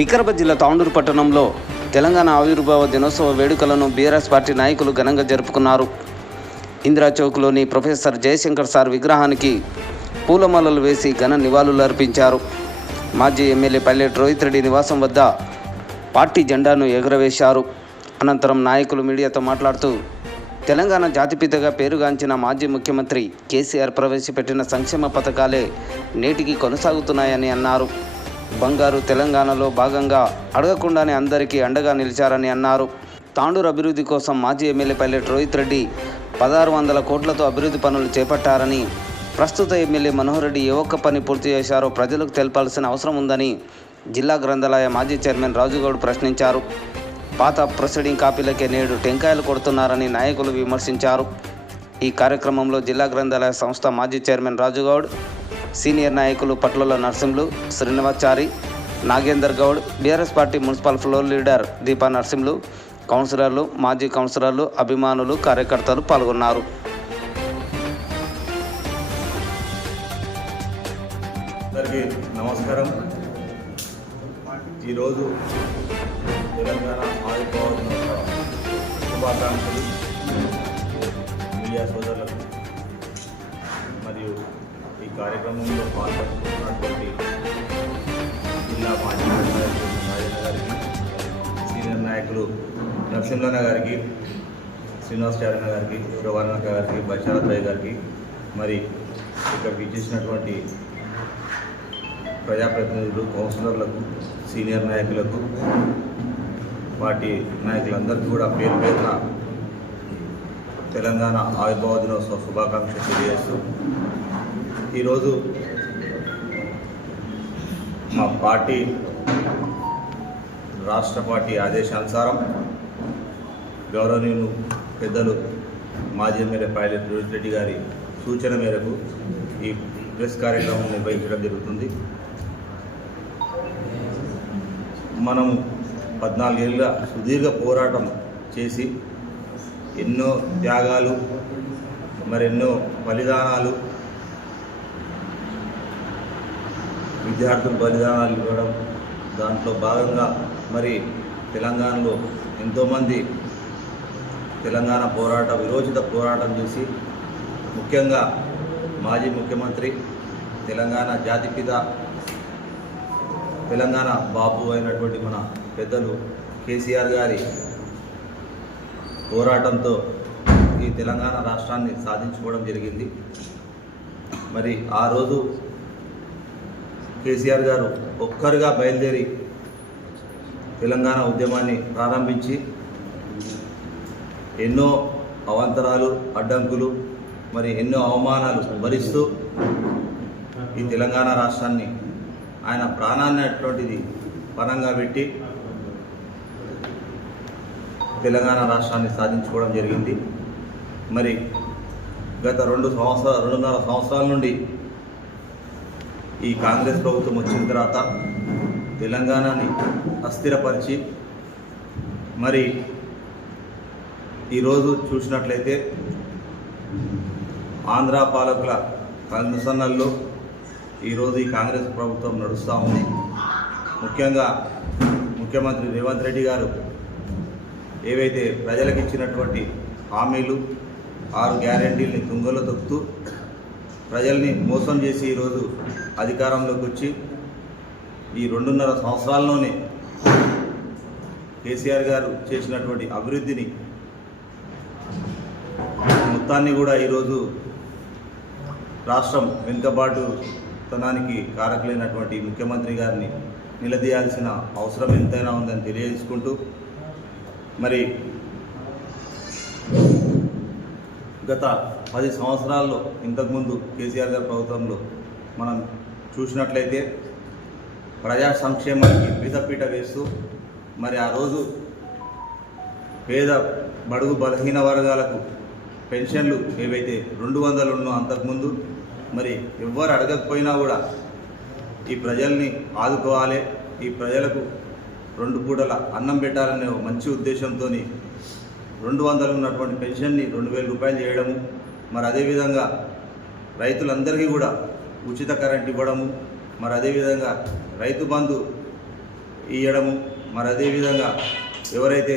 వికారాబాద్ జిల్లా తాండూరు పట్టణంలో తెలంగాణ ఆవిర్భావ దినోత్సవ వేడుకలను బీఆర్ఎస్ పార్టీ నాయకులు ఘనంగా జరుపుకున్నారు. ఇందిరా చౌక్లోని ప్రొఫెసర్ జయశంకర్ సార్ విగ్రహానికి పూలమాలలు వేసి ఘన నివాళులు అర్పించారు. మాజీ ఎమ్మెల్యే పల్లెటి రోహిత్ రెడ్డి నివాసం వద్ద పార్టీ జెండాను ఎగురవేశారు. అనంతరం నాయకులు మీడియాతో మాట్లాడుతూ తెలంగాణ జాతిపితగా పేరుగాంచిన మాజీ ముఖ్యమంత్రి కేసీఆర్ ప్రవేశపెట్టిన సంక్షేమ పథకాలే నేటికి కొనసాగుతున్నాయని అన్నారు. బంగారు తెలంగాణలో భాగంగా అడగకుండానే అందరికీ అండగా నిలిచారని అన్నారు. తాండూరు అభివృద్ధి కోసం మాజీ ఎమ్మెల్యే పల్లెటి రోహిత్ రెడ్డి 1600 కోట్లతో అభివృద్ధి పనులు చేపట్టారని, ప్రస్తుత ఎమ్మెల్యే మనోహర్ రెడ్డి ఏ ఒక్క పని పూర్తి చేశారో ప్రజలకు తెలపాల్సిన అవసరం ఉందని జిల్లా గ్రంథాలయ మాజీ చైర్మన్ రాజుగౌడ్ ప్రశ్నించారు. పాత ప్రొసీడింగ్ కాపీలకే నేడు టెంకాయలు కొడుతున్నారని నాయకులు విమర్శించారు. ఈ కార్యక్రమంలో జిల్లా గ్రంథాలయ సంస్థ మాజీ చైర్మన్ రాజుగౌడ్, సీనియర్ నాయకులు పట్ల Narasimhulu, Srinivachari, Nagender Goud, BRS party municipal floor leader Deepa Narasimhulu, కౌన్సిలర్లు, మాజీ కౌన్సిలర్లు, అభిమానులు, కార్యకర్తలు పాల్గొన్నారు. అందరికీ నమస్కారం. ఈరోజు తెలంగాణ ఆవిర్భావ దినోత్సవ శుభాకాంక్షలు మీడియా సోదరులకు మరియు ఈ కార్యక్రమంలో పాల్గొంటున్నటువంటి జిల్లా మాజీ నాయకులు రాజన్న గారికి, సీనియర్ నాయకులు నరసింహన్న గారికి, శ్రీనివాసాచార్య గారికి, శోభానక్క గారికి, బషారత్ గారికి, మరి ఇక్కడికి ఇచ్చేసినటువంటి ప్రజాప్రతినిధులు, కౌన్సిలర్లకు, సీనియర్ నాయకులకు, పార్టీ నాయకులందరికీ కూడా పేరు పేరున తెలంగాణ ఆవిర్భావ దినోత్సవ శుభాకాంక్షలు తెలియజేస్తూ, ఈరోజు మా పార్టీ రాష్ట్ర పార్టీ ఆదేశానుసారం గౌరవనీయులు పెద్దలు మాజీ ఎమ్మెల్యే పల్లెటి రోహిత్ రెడ్డి గారి సూచన మేరకు ఈ ప్రెస్ కార్యక్రమం నిర్వహించడం జరుగుతుంది. మనం 14 ఏళ్ళ సుదీర్ఘ పోరాటం చేసి ఎన్నో త్యాగాలు, మరెన్నో బలిదానాలు, విద్యార్థులు బలిదానాలు ఇవ్వడం, దాంట్లో భాగంగా మరి తెలంగాణలో ఎంతోమంది తెలంగాణ విరోచిత పోరాటం చేసి, ముఖ్యంగా మాజీ ముఖ్యమంత్రి, తెలంగాణ జాతిపిత, తెలంగాణ బాబు అయినటువంటి మన పెద్దలు కేసీఆర్ గారి పోరాటంతో ఈ తెలంగాణ రాష్ట్రాన్ని సాధించుకోవడం జరిగింది. మరి ఆ రోజు కేసీఆర్ గారు ఒక్కరుగా బయలుదేరి తెలంగాణ ఉద్యమాన్ని ప్రారంభించి ఎన్నో అవాంతరాలు, అడ్డంకులు, మరి ఎన్నో అవమానాలు భరిస్తూ ఈ తెలంగాణ రాష్ట్రాన్ని ఆయన ప్రాణాన్ని అటువంటిది పణంగా పెట్టి తెలంగాణ రాష్ట్రాన్ని సాధించుకోవడం జరిగింది. మరి గత 2.5 సంవత్సరాల నుండి ఈ కాంగ్రెస్ ప్రభుత్వం వచ్చిన తర్వాత తెలంగాణని అస్థిరపరిచి, మరి ఈరోజు చూసినట్లయితే ఆంధ్ర పాలకుల కనుసన్నల్లో ఈరోజు ఈ కాంగ్రెస్ ప్రభుత్వం నడుస్తూ ఉంది. ముఖ్యంగా ముఖ్యమంత్రి రేవంత్ రెడ్డి గారు ఏవైతే ప్రజలకు ఇచ్చినటువంటి హామీలు, 6 గ్యారెంటీల్ని తుంగలో తొక్కుతూ ప్రజల్ని మోసం చేసి ఈరోజు అధికారంలోకి వచ్చి ఈ 2.5 సంవత్సరాల్లోనే కేసీఆర్ గారు చేసినటువంటి అభివృద్ధిని మొత్తాన్ని కూడా ఈరోజు రాష్ట్రం వెనుకబాటుతనానికి కారకులైనటువంటి ముఖ్యమంత్రి గారిని నిలదీయాల్సిన అవసరం ఎంతైనా ఉందని తెలియజేసుకుంటూ, మరి గత 10 సంవత్సరాల్లో ఇంతకుముందు కేసీఆర్ గారి ప్రభుత్వంలో మనం చూసినట్లయితే ప్రజా సంక్షేమానికి పెద్దపీట వేస్తూ, మరి ఆ రోజు పేద బడుగు బలహీన వర్గాలకు పెన్షన్లు ఏవైతే 200 ఉన్నో అంతకుముందు, మరి ఎవ్వరు అడగకపోయినా కూడా ఈ ప్రజల్ని ఆదుకోవాలి, ఈ ప్రజలకు 2 పూటల అన్నం పెట్టాలనే మంచి ఉద్దేశంతో 200 ఉన్నటువంటి పెన్షన్ని 2000 రూపాయలు చేయడము, మరి అదేవిధంగా రైతులందరికీ కూడా ఉచిత కరెంట్ ఇవ్వడము, మరి అదేవిధంగా రైతు బంధు ఇవ్వడము, మరి అదేవిధంగా ఎవరైతే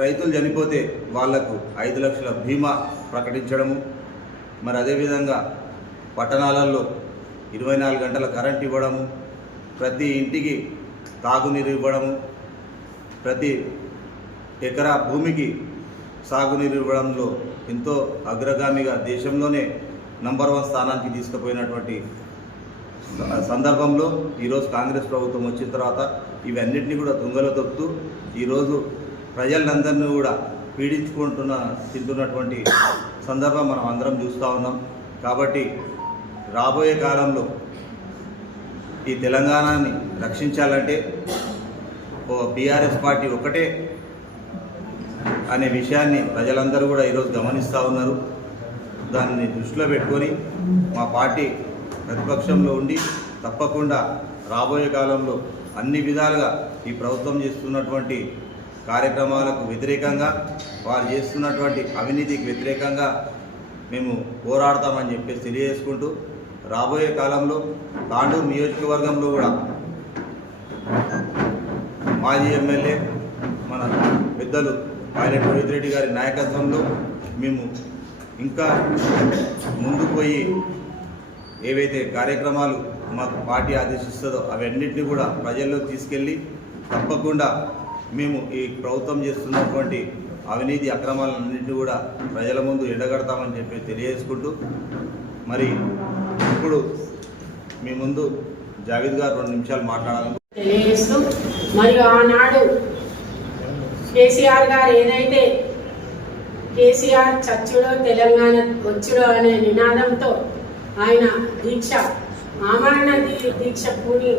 రైతులు చనిపోతే వాళ్లకు 5 లక్షల బీమా ప్రకటించడము, మరి అదేవిధంగా పట్టణాలలో 24 గంటల కరెంట్ ఇవ్వడము, ప్రతి ఇంటికి తాగునీరు ఇవ్వడము, ప్రతి ఎకరా భూమికి సాగునీరు ఇవ్వడంలో ఎంతో అగ్రగామిగా దేశంలోనే నంబర్ 1 స్థానానికి తీసుకుపోయినటువంటి సందర్భంలో ఈరోజు కాంగ్రెస్ ప్రభుత్వం వచ్చిన తర్వాత ఇవన్నిటిని కూడా తుంగలో తొక్కుతూ ఈరోజు ప్రజలందరినీ కూడా తింటున్నటువంటి సందర్భం మనం అందరం చూస్తూ ఉన్నాం. కాబట్టి రాబోయే కాలంలో ఈ తెలంగాణని రక్షించాలంటే బీఆర్ఎస్ పార్టీ ఒకటే అనే విషయాన్ని ప్రజలందరూ కూడా ఈరోజు గమనిస్తూ ఉన్నారు. దాన్ని దృష్టిలో పెట్టుకొని మా పార్టీ ప్రతిపక్షంలో ఉండి తప్పకుండా రాబోయే కాలంలో అన్ని విధాలుగా ఈ ప్రభుత్వం చేస్తున్నటువంటి కార్యక్రమాలకు వ్యతిరేకంగా, వారు చేస్తున్నటువంటి అవినీతికి వ్యతిరేకంగా మేము పోరాడతామని చెప్పేసి తెలియజేసుకుంటూ, రాబోయే కాలంలో తాండూరు నియోజకవర్గంలో కూడా మాజీ ఎమ్మెల్యే మన పెద్దలు పైలట్ రోహిత్ రెడ్డి గారి నాయకత్వంలో మేము ఇంకా ముందుకు పోయి ఏవైతే కార్యక్రమాలు మాకు పార్టీ ఆదేశిస్తుందో అవన్నింటినీ కూడా ప్రజల్లోకి తీసుకెళ్ళి తప్పకుండా మేము ఈ ప్రభుత్వం చేస్తున్నటువంటి అవినీతి అక్రమాలన్నింటినీ కూడా ప్రజల ముందు ఎండగడతామని చెప్పి తెలియజేసుకుంటూ, మరి ఇప్పుడు మీ ముందు జావేద్ గారు 2 నిమిషాలు మాట్లాడాలని తెలియజేస్తూ, మరియు ఆనాడు కేసీఆర్ గారు ఏదైతే కేసీఆర్ చచ్చుడో తెలంగాణ వచ్చుడో అనే నినాదంతో ఆయన ఆమరణ దీక్ష పూని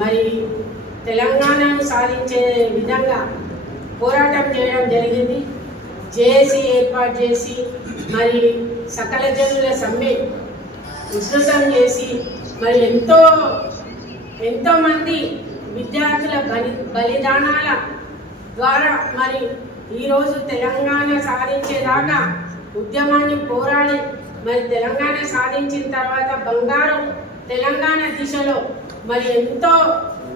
మరి తెలంగాణను సాధించే విధంగా పోరాటం చేయడం జరిగింది. జేఏసీ ఏర్పాటు చేసి మరి సకల జనుల సమ్మె ఉధృతం చేసి మరి ఎంతోమంది విద్యార్థుల బలిదానాల ద్వారా మరి ఈరోజు తెలంగాణ సాధించేదాకా ఉద్యమాన్ని పోరాడి మరి తెలంగాణ సాధించిన తర్వాత బంగారు తెలంగాణ దిశలో మరి ఎంతో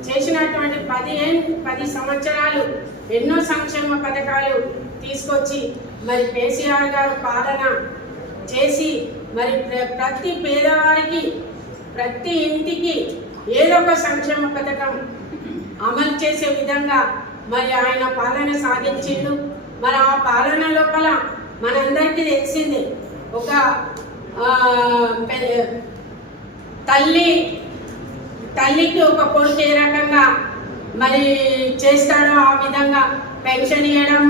చేసినటువంటి 10 సంవత్సరాలు ఎన్నో సంక్షేమ పథకాలు తీసుకొచ్చి మరి కేసీఆర్ గారు పాలన చేసి మరి ప్రతి పేదవారికి ప్రతి ఇంటికి ఏదో ఒక సంక్షేమ పథకం అమలు చేసే విధంగా మరి ఆయన పాలన సాగించిండు. మరి ఆ పాలన లోపల మనందరికీ తెలిసిందే, ఒక తల్లికి ఒక కొడుకు ఏ రకంగా మరి చేస్తాడో ఆ విధంగా పెన్షన్ ఇవ్వడం,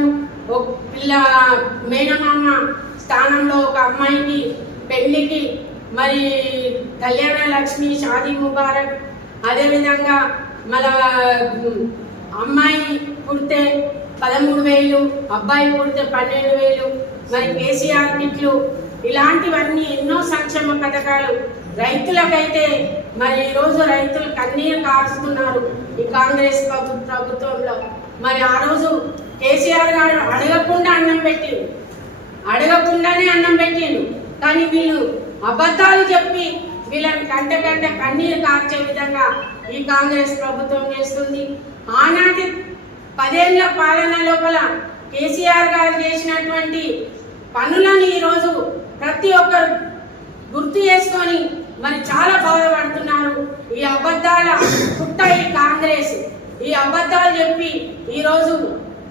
మేనమామ స్థానంలో ఒక అమ్మాయికి పెళ్లికి మరి కళ్యాణ లక్ష్మి, షాదీ ముబారక్, అదేవిధంగా మన అమ్మాయి పుడితే 13,000, అబ్బాయి పుడితే 12,000, మరి కేసీఆర్ కిట్లు, ఇలాంటివన్నీ ఎన్నో సంక్షేమ పథకాలు. రైతులకైతే మరి ఈరోజు రైతులు కన్నీరు కారుస్తున్నారు ఈ కాంగ్రెస్ ప్రభుత్వంలో. మరి ఆ రోజు కేసీఆర్ గారు అడగకుండానే అన్నం పెట్టిండు, కానీ వీళ్ళు అబద్ధాలు చెప్పి వీళ్ళని కంట కన్నీరు కార్చే విధంగా ఈ కాంగ్రెస్ ప్రభుత్వం చేస్తుంది. ఆనాటి 10 ఏళ్ల పాలన లోపల కేసీఆర్ గారు చేసినటువంటి పనులను ఈరోజు ప్రతి ఒక్కరు గుర్తు చేసుకొని మరి చాలా బాధపడుతున్నారు. ఈ అబద్ధాల పుట్ట ఈ కాంగ్రెస్, ఈ అబద్ధాలు చెప్పి ఈరోజు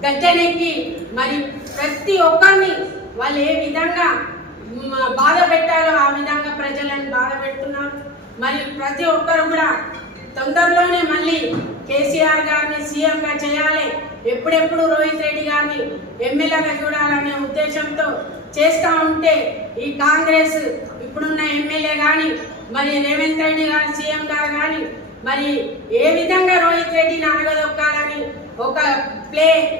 గద్దెనెక్కి మరి ప్రతి ఒక్కరిని వాళ్ళు ఏ విధంగా బాధ పెట్టాలో ఆ విధంగా ప్రజలను బాధ పెడుతున్నారు. మరి ప్రతి ఒక్కరు కూడా తొందరలోనే మళ్ళీ కేసీఆర్ గారిని సీఎంగా చేయాలి, ఎప్పుడెప్పుడు రోహిత్ రెడ్డి గారిని ఎమ్మెల్యేగా చూడాలనే ఉద్దేశంతో చేస్తూ ఉంటే ఈ కాంగ్రెస్ ఇప్పుడున్న ఎమ్మెల్యే కానీ మరి రేవంత్ రెడ్డి గారు సీఎం గారు కానీ మరి ఏ విధంగా రోహిత్ రెడ్డిని అనగదొక్కాలని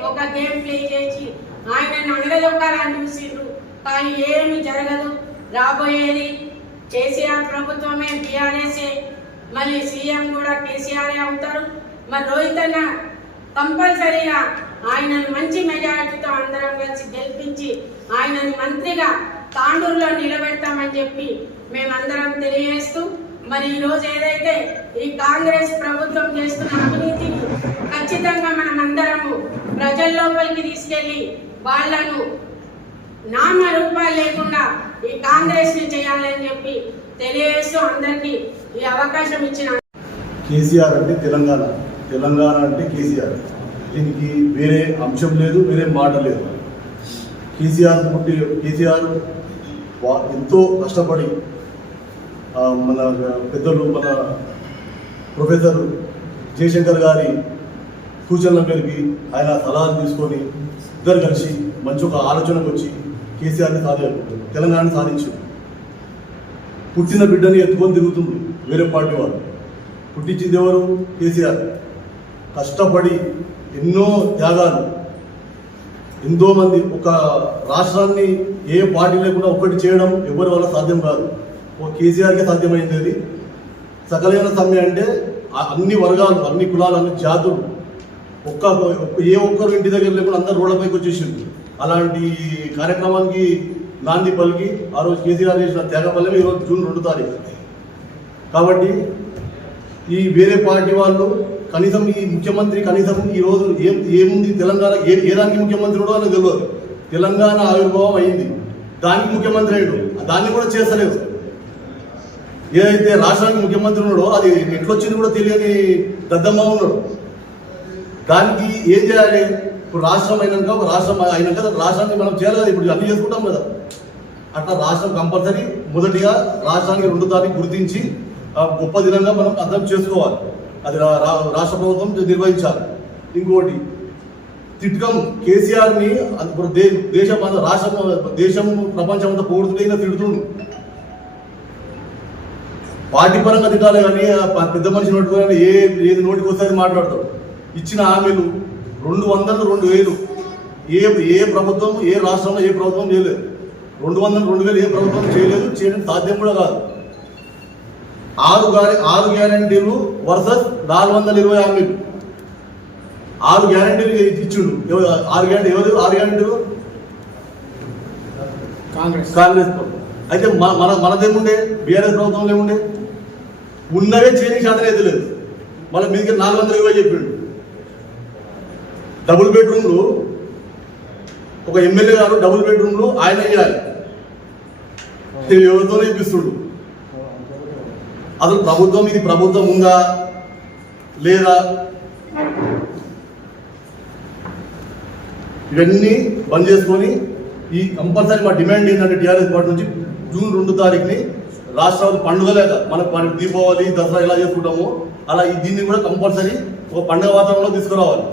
ఒక గేమ్ ప్లే చేసి ఆయనను అనగదొక్కాలని చూసిండ్రు. కానీ ఏమీ జరగదు. రాబోయేది కేసీఆర్ ప్రభుత్వమే, బీఆర్ఎస్ఏ, మళ్ళీ సీఎం కూడా కేసీఆర్ అవుతారు. మరి రోహిత్ అన్న కంపల్సరీగా ఆయనను మంచి మెజారిటీతో అందరం కలిసి గెలిపించి ఆయనని మంత్రిగా తాండూరులో నిలబెడతామని చెప్పి మేమందరం తెలియజేస్తూ, మరి ఈరోజు ఏదైతే ఈ కాంగ్రెస్ ప్రభుత్వం చేస్తున్న అవినీతిని ఖచ్చితంగా మనమందరము ప్రజల లోపలికి తీసుకెళ్లి వాళ్ళను నామరూపాలు లేకుండా ఈ కాంగ్రెస్ ని చేయాలని చెప్పి తెలియజేస్తూ అందరికీ ఈ అవకాశం ఇచ్చిన కేసీఆర్ అంటే తెలంగాణ, తెలంగాణ అంటే కేసీఆర్. దీనికి వేరే అంశం లేదు, వేరే మాట లేదు. కేసీఆర్ ఎంతో కష్టపడి మన పెద్దలు మన ప్రొఫెసర్ జయశంకర్ గారి సూచనల మేరకు ఆయన సలహాలు తీసుకొని ఇద్దరు కలిసి మంచి ఒక ఆలోచనకు వచ్చి కేసీఆర్ని తెలంగాణని సాధించారు. పుట్టిన బిడ్డని ఎత్తుకొని తిరుగుతుంది వేరే పార్టీ వాళ్ళు. పుట్టించింది ఎవరు? కేసీఆర్. కష్టపడి ఎన్నో త్యాగాలు, ఎంతోమంది ఒక రాష్ట్రాన్ని ఏ పార్టీ లేకుండా ఒక్కటి చేయడం ఎవరి వల్ల సాధ్యం కాదు. ఒక కేసీఆర్కే సాధ్యమైంది. అది సకలైన సమ్మె అంటే అన్ని వర్గాలు, అన్ని కులాలు, అన్ని జాతులు ఏ ఒక్కరు ఇంటి దగ్గర లేకుండా అందరు రోడ్లపైకి వచ్చేసింది. అలాంటి కార్యక్రమానికి నాంది పలికి ఆ రోజు కేసీఆర్ చేసిన త్యాగపల్లెమే ఈరోజు జూన్ 2 తారీఖు. కాబట్టి ఈ వేరే పార్టీ వాళ్ళు కనీసం ఈ ముఖ్యమంత్రి కనీసం ఈరోజు ఏముంది తెలంగాణ ఏ దానికి ముఖ్యమంత్రి కూడా అని తెలియదు. తెలంగాణ ఆవిర్భావం అయింది, దానికి ముఖ్యమంత్రి అయ్యాడు, దాన్ని కూడా చేస్తలేదు. ఏదైతే రాష్ట్రానికి ముఖ్యమంత్రి ఉన్నాడో అది ఎట్లొచ్చింది కూడా తెలియని దద్దమ్మ ఉన్నాడు. దానికి ఏం చేయాలి? ఇప్పుడు రాష్ట్రం అయినాక రాష్ట్రాన్ని మనం చేయాలి కదా. ఇప్పుడు అన్నీ చేసుకుంటాం కదా. అట్లా రాష్ట్రం కంపల్సరీ మొదటిగా రాష్ట్రానికి 2 తారీఖు గుర్తించి గొప్ప దినంగా మనం అర్థం చేసుకోవాలి. అది రాష్ట్ర ప్రభుత్వం నిర్వహించాలి. ఇంకోటి తిట్టకం కేసీఆర్ని ఇప్పుడు దేశం ప్రపంచం అంతా పోడుతుంటే తిడుతుండు. పార్టీ పరంగా తిట్టాలి కానీ పెద్ద మనిషి నోటుకొని ఏది నోటికి వస్తే మాట్లాడతాడు. ఇచ్చిన హామీలు 200, 2000 ఏ ప్రభుత్వం ఏ రాష్ట్రంలో ఏ ప్రభుత్వం చేయలేదు. 200, 2000 ఏ ప్రభుత్వం చేయలేదు, చేయడం సాధ్యం కూడా కాదు. 6 గ్యారంటీలు వర్సెస్ 420 హామీలు. 6 గ్యారంటీలు ఇచ్చిండు. 6 గ్యారంటీలు కాంగ్రెస్ అయితే మనదేముండే? బీఆర్ఎస్ ప్రభుత్వంలో ఏముండే? ఉన్నవే చేయని శాతం అయితే లేదు. మళ్ళీ మీదకి 420 చెప్పిండు. డబుల్ బెడ్రూమ్లు ఒక ఎమ్మెల్యే గారు డబుల్ బెడ్రూమ్లు ఆయన వేయాలి, ఎవరితోనే ఇప్పిస్తుడు. అసలు ఇది ప్రభుత్వం ఉందా లేదా? ఇవన్నీ బంద్ చేసుకొని ఈ కంపల్సరీ మా డిమాండ్ ఏంటంటే టీఆర్ఎస్ పార్టీ నుంచి జూన్ 2 తారీఖుని రాష్ట్రాలు పండుగ లేక మన దీపావళి దసరా ఎలా చేసుకుంటామో అలా దీన్ని కూడా కంపల్సరీ ఒక పండుగ వాతావరణంలో తీసుకురావాలి.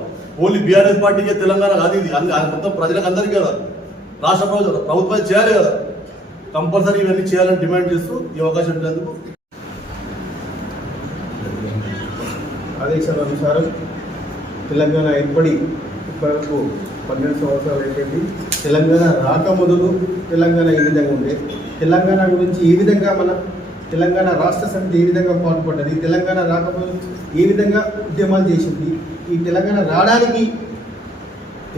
ఓన్లీ బీఆర్ఎస్ పార్టీకే తెలంగాణ కాదు, ఇది మొత్తం ప్రజలకు అందరికీ కదా. రాష్ట్ర ప్రభుత్వం చేయాలి కదా. కంపల్సరీ ఇవన్నీ చేయాలని డిమాండ్ చేస్తూ ఈ అవకాశం ఇచ్చినందుకు ఆదేశాల అనుసారం తెలంగాణ ఏర్పడి ఇప్పటివరకు 12 సంవత్సరాలు అయిపోయింది. తెలంగాణ రాకముందు తెలంగాణ ఏ విధంగా ఉండే, తెలంగాణ గురించి ఏ విధంగా మన తెలంగాణ రాష్ట్ర సమితి ఏ విధంగా పాల్పడ్డది, తెలంగాణ రాకముందు ఏ విధంగా ఉద్యమాలు చేసింది, ఈ తెలంగాణ రావడానికి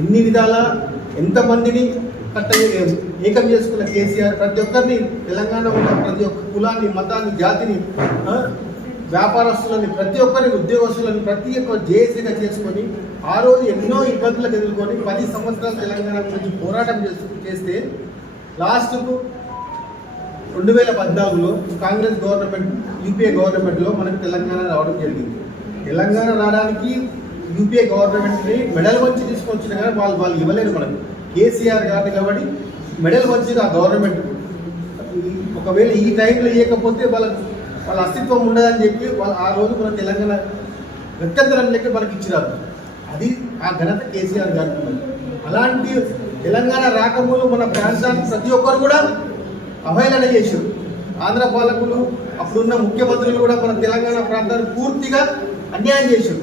ఎన్ని విధాల ఎంతమందిని ఏకం చేసుకున్న కేసీఆర్, ప్రతి ఒక్కరిని తెలంగాణ ఉన్న ప్రతి ఒక్క కులాన్ని, మతాన్ని, జాతిని, వ్యాపారస్తులని, ప్రతి ఒక్కరిని, ఉద్యోగస్తులను ప్రతి ఒక్క జేఏసీగా చేసుకొని ఆ రోజు ఎన్నో ఇబ్బందులకు ఎదుర్కొని 10 సంవత్సరాలు తెలంగాణ గురించి పోరాటం చేస్తే లాస్ట్కు 2014లో కాంగ్రెస్ గవర్నమెంట్, యూపీఏ గవర్నమెంట్లో మనకు తెలంగాణ రావడం జరిగింది. తెలంగాణ రావడానికి యూపీఏ గవర్నమెంట్ని మెడల్ వంచి తీసుకొచ్చిన కానీ వాళ్ళు ఇవ్వలేరు మనకు. కేసీఆర్ గారిని కాబట్టి మెడల్ వచ్చింది ఆ గవర్నమెంట్. ఒకవేళ ఈ టైంలో ఇవ్వకపోతే వాళ్ళ అస్తిత్వం ఉండదని చెప్పి వాళ్ళు ఆ రోజు మన తెలంగాణ గత్యంతరం లెక్క మనకి ఇచ్చినారు. అది ఆ ఘనత కేసీఆర్ గారికి ఉంది. అలాంటి తెలంగాణ రాకముందు మన ప్రాంతాన్ని ప్రతి ఒక్కరు కూడా అవహేళన చేశారు. ఆంధ్ర పాలకులు, అప్పుడున్న ముఖ్యమంత్రులు కూడా మన తెలంగాణ ప్రాంతాన్ని పూర్తిగా అన్యాయం చేశారు.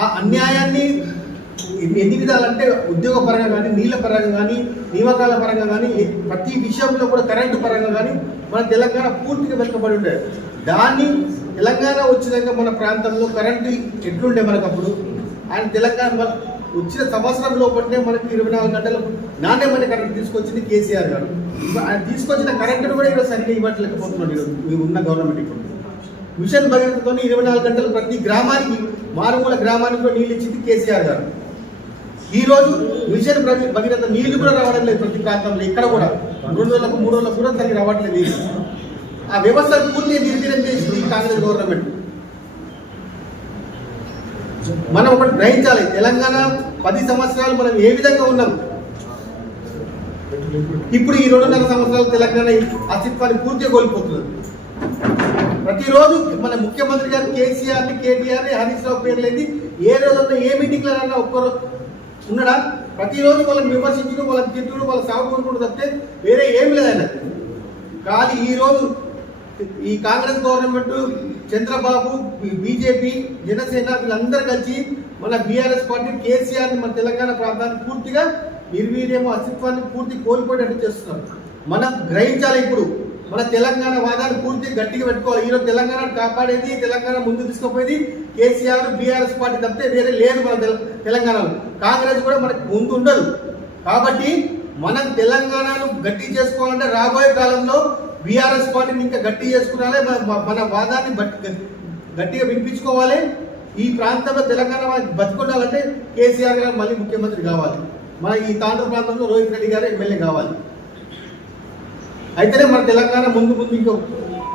ఆ అన్యాయాన్ని ఎన్ని విధాలంటే ఉద్యోగ పరంగా కానీ, నీళ్ళ పరంగా కానీ, నియామకాల పరంగా కానీ, ప్రతి విషయంలో కూడా కరెంటు పరంగా కానీ మన తెలంగాణ పూర్తిగా వెనుకబడి ఉండేది. దాన్ని తెలంగాణ వచ్చినాక మన ప్రాంతంలో కరెంటు ఎట్లుండే మనకు అప్పుడు ఆయన తెలంగాణ వచ్చిన సంవత్సరం లోపలనే మనకి 24 గంటల నాణ్యమైన కరెంటు తీసుకొచ్చింది కేసీఆర్ గారు. ఆయన తీసుకొచ్చిన కరెంటును కూడా ఈరోజు సరిగ్గా ఇవ్వట్లేకపోతున్నాడు ఈరోజు ఉన్న గవర్నమెంట్. ఇప్పుడు మిషన్ భగీరథతో 24 గంటలు ప్రతి గ్రామానికి, మారుమూల గ్రామానికి కూడా నీళ్ళు ఇచ్చింది కేసీఆర్ గారు. ఈ రోజు మిషన్ భగీరథ నీళ్లు కూడా రావడం లేదు ప్రతి ప్రాంతంలో. ఇక్కడ కూడా 2 రోజులకు 3 రోజులకు కూడా సరిగ్గా రావట్లేదు నీళ్ళు. ఆ వ్యవస్థ పూర్తిగా నిర్వీర్యం చేసింది కాంగ్రెస్ గవర్నమెంట్. మనం ఒకటి గ్రహించాలి, తెలంగాణ 10 సంవత్సరాలు మనం ఏ విధంగా ఉన్నాం, ఇప్పుడు ఈ 2.5 సంవత్సరాలు తెలంగాణ అస్తిత్వాన్ని పూర్తిగా కోల్పోతున్నారు. ప్రతిరోజు మన ముఖ్యమంత్రి గారు కేసీఆర్ని, కేటీఆర్ని, హరీష్ రావు పేరు లేదు, ఏ రోజున్నా ఏ మీటింగ్లో అన్నా ఒక్కరు ఉన్నాడా? ప్రతిరోజు వాళ్ళని విమర్శించడం, వాళ్ళని తిట్టడం, వాళ్ళ సాగు కొనుక్కుంటూ తప్పితే వేరే ఏమి లేదన్న. కానీ ఈరోజు ఈ కాంగ్రెస్ గవర్నమెంట్, చంద్రబాబు, బీజేపీ, జనసేన వీళ్ళందరూ కలిసి మన బీఆర్ఎస్ పార్టీ కేసీఆర్ని మన తెలంగాణ ప్రాంతాన్ని పూర్తిగా నిర్వీర్యము, అస్తిత్వాన్ని పూర్తి కోల్పోయేటట్టు చేస్తున్నారు. మనం గ్రహించాలి, ఇప్పుడు మన తెలంగాణ వాదాన్ని పూర్తి గట్టిగా పెట్టుకోవాలి. ఈరోజు తెలంగాణ కాపాడేది, తెలంగాణ ముందు తీసుకుపోయేది కేసీఆర్, బీఆర్ఎస్ పార్టీ తప్పితే వేరే లేదు మన తెలంగాణలో. కాంగ్రెస్ కూడా మనకు ముందు ఉండదు. కాబట్టి మనం తెలంగాణను గట్టి చేసుకోవాలంటే రాబోయే కాలంలో బీఆర్ఎస్ పార్టీని ఇంకా గట్టి చేసుకున్నాలి, మన వాదాన్ని గట్టిగా వినిపించుకోవాలి. ఈ ప్రాంతంలో తెలంగాణ బతుకుండాలంటే కేసీఆర్ గారు మళ్ళీ ముఖ్యమంత్రి కావాలి, మన ఈ తాండ్ర ప్రాంతంలో రోహిత్ రెడ్డి గారు ఎమ్మెల్యే కావాలి. అయితేనే మన తెలంగాణ ముందు ఇంకా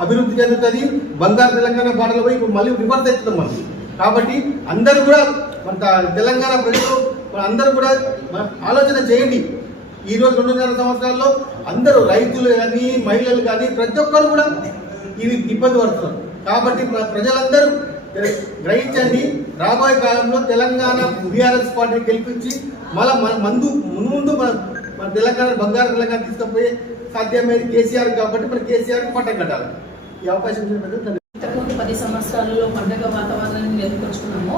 అభివృద్ధి చెందుతుంది. బంగారు తెలంగాణ బాటలో పోయి ఇప్పుడు మళ్ళీ రివర్స్ అవుతున్నాం మనం. కాబట్టి అందరూ కూడా మన తెలంగాణ ప్రజలు అందరూ కూడా ఆలోచన చేయండి. ఈరోజు 2.5 సంవత్సరాల్లో అందరూ రైతులు కానీ, మహిళలు కానీ ప్రతి ఒక్కరు కూడా ఇవి ఇబ్బంది పడుతున్నారు. కాబట్టి ప్రజలందరూ గ్రహించండి, రాబోయే కాలంలో తెలంగాణ బీఆర్ఎస్ పార్టీని గెలిపించి మళ్ళీ ముందు మన తెలంగాణ బంగారు తెలంగాణ తీసుకుపోయి సాధ్యమైంది కేసీఆర్. కాబట్టి మన కేసీఆర్కి పట్టం కట్టాలి. ఈ అవకాశం ఇంతకుముందు 10 సంవత్సరాలలో పండుగ వాతావరణాన్ని నెలకొల్చుకున్నాము.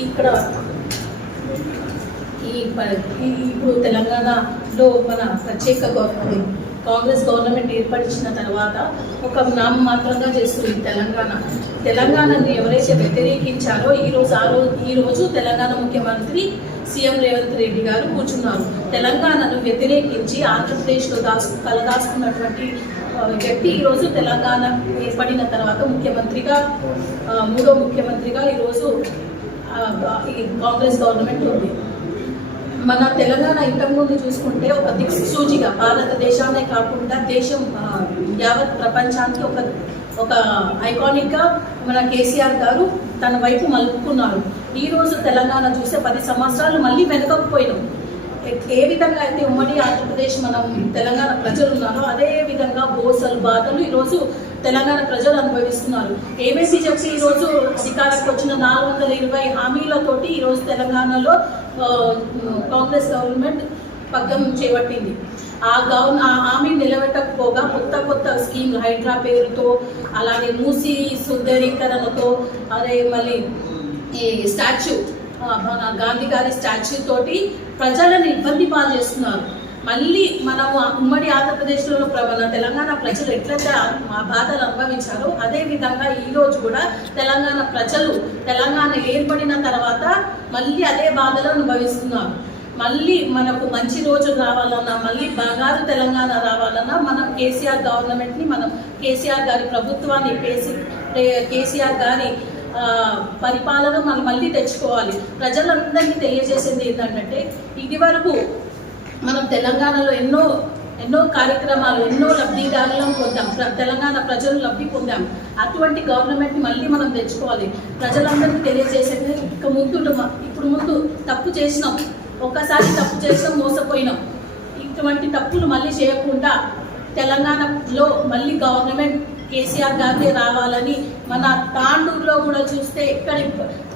ఇక్కడ ఇప్పుడు తెలంగాణలో మన ప్రత్యేక కాంగ్రెస్ గవర్నమెంట్ ఏర్పడిచిన తర్వాత ఒక నామమాత్రంగా చేస్తుంది తెలంగాణని ఎవరైతే వ్యతిరేకించారో ఈరోజు తెలంగాణ ముఖ్యమంత్రి సీఎం రేవంత్ రెడ్డి గారు కూర్చున్నారు. తెలంగాణను వ్యతిరేకించి ఆంధ్రప్రదేశ్లో కలదాస్తున్నటువంటి వ్యక్తి ఈరోజు తెలంగాణ ఏర్పడిన తర్వాత ముఖ్యమంత్రిగా, 3వ ముఖ్యమంత్రిగా ఈరోజు కాంగ్రెస్ గవర్నమెంట్ ఉంది. మన తెలంగాణ ఇంతకుముందు చూసుకుంటే ఒక దిక్సూచిగా భారతదేశాన్నే కాకుండా దేశం యావత్ ప్రపంచానికి ఒక ఐకానిక్గా మన కేసీఆర్ గారు తన వైపు మలుపుకున్నారు. ఈరోజు తెలంగాణ చూస్తే 10 సంవత్సరాలు మళ్ళీ వెనకపోయినాం. ఏ విధంగా అయితే ఉమ్మడి ఆంధ్రప్రదేశ్ మనం తెలంగాణ ప్రజలు ఉన్నారో అదే విధంగా బోసలు బాధలు ఈరోజు తెలంగాణ ప్రజలు అనుభవిస్తున్నారు. ఏబీసీ చెప్పి ఈరోజు అధికారానికి వచ్చిన 420 హామీలతోటి ఈరోజు తెలంగాణలో కాంగ్రెస్ గవర్నమెంట్ పగ్గం చేపట్టింది. ఆ హామీ నిలబెట్టకపోగా కొత్త స్కీమ్లు హైడ్రా పేరుతో, అలాగే మూసీ సుందరీకరణతో, అదే మళ్ళీ ఈ స్టాచ్యూ మన గాంధీ గారి స్టాచ్యూ తోటి ప్రజలను ఇబ్బంది పాలు చేస్తున్నారు. మళ్ళీ మనము ఉమ్మడి ఆంధ్రప్రదేశ్లో మన తెలంగాణ ప్రజలు ఎట్లయితే ఆ బాధలు అనుభవించారో అదే విధంగా ఈరోజు కూడా తెలంగాణ ప్రజలు తెలంగాణ ఏర్పడిన తర్వాత మళ్ళీ అదే బాధలు అనుభవిస్తున్నారు. మళ్ళీ మనకు మంచి రోజులు రావాలన్నా, మళ్ళీ బంగారు తెలంగాణ రావాలన్నా మనం కేసీఆర్ గవర్నమెంట్ని, మనం కేసీఆర్ గారి ప్రభుత్వాన్ని, కేసీఆర్ గారి పరిపాలన మనం మళ్ళీ తెచ్చుకోవాలి. ప్రజలందరికీ తెలియజేసింది ఏంటంటే, ఇది వరకు మనం తెలంగాణలో ఎన్నో కార్యక్రమాలు, ఎన్నో లబ్ధిదారులను పొందాం, తెలంగాణ ప్రజలు లబ్ధి పొందాం. అటువంటి గవర్నమెంట్ మళ్ళీ మనం తెచ్చుకోవాలి. ప్రజలందరికీ తెలియజేసేది ఇప్పుడు ముందు తప్పు చేసినాం, ఒక్కసారి తప్పు చేసినాం, మోసపోయినాం. ఇటువంటి తప్పులు మళ్ళీ చేయకుండా తెలంగాణలో మళ్ళీ గవర్నమెంట్ కేసీఆర్ గారికి రావాలని మన తాండూరులో కూడా చూస్తే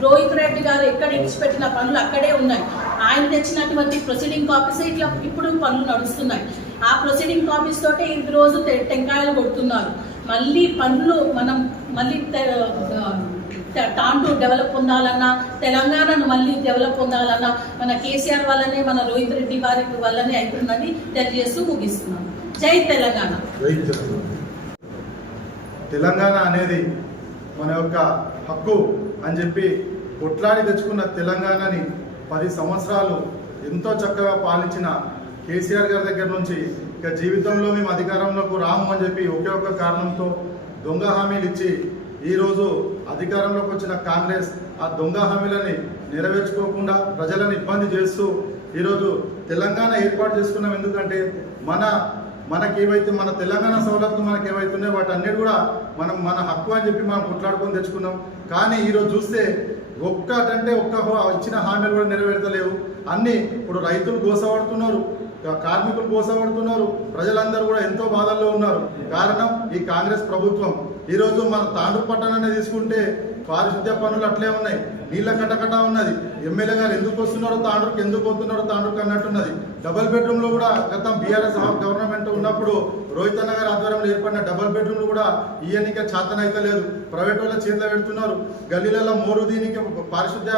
రోహిత్ రెడ్డి గారు ఎక్కడ ఇచ్చిపెట్టిన పనులు అక్కడే ఉన్నాయి. ఆయన తెచ్చినటువంటి ప్రొసీడింగ్ కాపీస్ ఇట్లా ఇప్పుడు పనులు నడుస్తున్నాయి. ఆ ప్రొసీడింగ్ కాపీస్ తోటే ఈ రోజు టెంకాయలు కొడుతున్నారు. మళ్ళీ పనులు మనం మళ్ళీ తాండూరు డెవలప్ పొందాలన్నా, తెలంగాణను మళ్ళీ డెవలప్ పొందాలన్నా మన కేసీఆర్ వల్లనే, మన రోహిత్ రెడ్డి గారి వల్లనే అవుతుందని తెలియజేస్తూ ముగిస్తున్నాం. జై తెలంగాణ. తెలంగాణ అనేది మన యొక్క హక్కు అని చెప్పి కొట్లాడి తెచ్చుకున్న తెలంగాణని 10 సంవత్సరాలు ఎంతో చక్కగా పాలించిన కేసీఆర్ గారి దగ్గర నుంచి ఇక జీవితంలో మేము అధికారంలోకి రాము అని చెప్పి ఒకే ఒక్క కారణంతో దొంగ హామీలు ఇచ్చి ఈరోజు అధికారంలోకి వచ్చిన కాంగ్రెస్ ఆ దొంగ హామీలని నెరవేర్చుకోకుండా ప్రజలను ఇబ్బంది చేస్తూ ఈరోజు తెలంగాణ ఏర్పాటు చేసుకున్నాం. ఎందుకంటే మనకేవైతే మన తెలంగాణ సౌలభ్యం మనకి ఏవైతున్నాయో వాటి అన్నిటి కూడా మన హక్కు అని చెప్పి మనం కొట్లాడుకొని తెచ్చుకున్నాం. కానీ ఈరోజు చూస్తే ఒక్కటంటే ఇచ్చిన హామీలు కూడా నెరవేర్తలేవు. అన్నీ ఇప్పుడు రైతులు గోసపడుతున్నారు, కార్మికులు గోసపడుతున్నారు, ప్రజలందరూ కూడా ఎంతో బాధల్లో ఉన్నారు. కారణం ఈ కాంగ్రెస్ ప్రభుత్వం. ఈరోజు మన తాండూరు పట్టణాన్ని తీసుకుంటే పారిశుద్ధ్య పనులు అట్లే ఉన్నాయి, నీళ్ళ కటకట ఉన్నది. ఎమ్మెల్యే గారు ఎందుకు వస్తున్నారో తాండూరుకి, ఎందుకు పోతున్నారో తాండూరుకి అన్నట్టున్నది. డబల్ బెడ్రూమ్లో కూడా గతం బీఆర్ఎస్ గవర్నమెంట్ ఉన్నప్పుడు రోహిత్ అన్న గారి ఆధ్వర్యంలో ఏర్పడిన డబల్ బెడ్రూమ్లు కూడా ఇయ్యనికే చేతనైతే లేదు, ప్రైవేట్ వాళ్ళ చేతిలో పెడుతున్నారు. గల్లీలలో మోరు దీనికి పారిశుద్ధ్య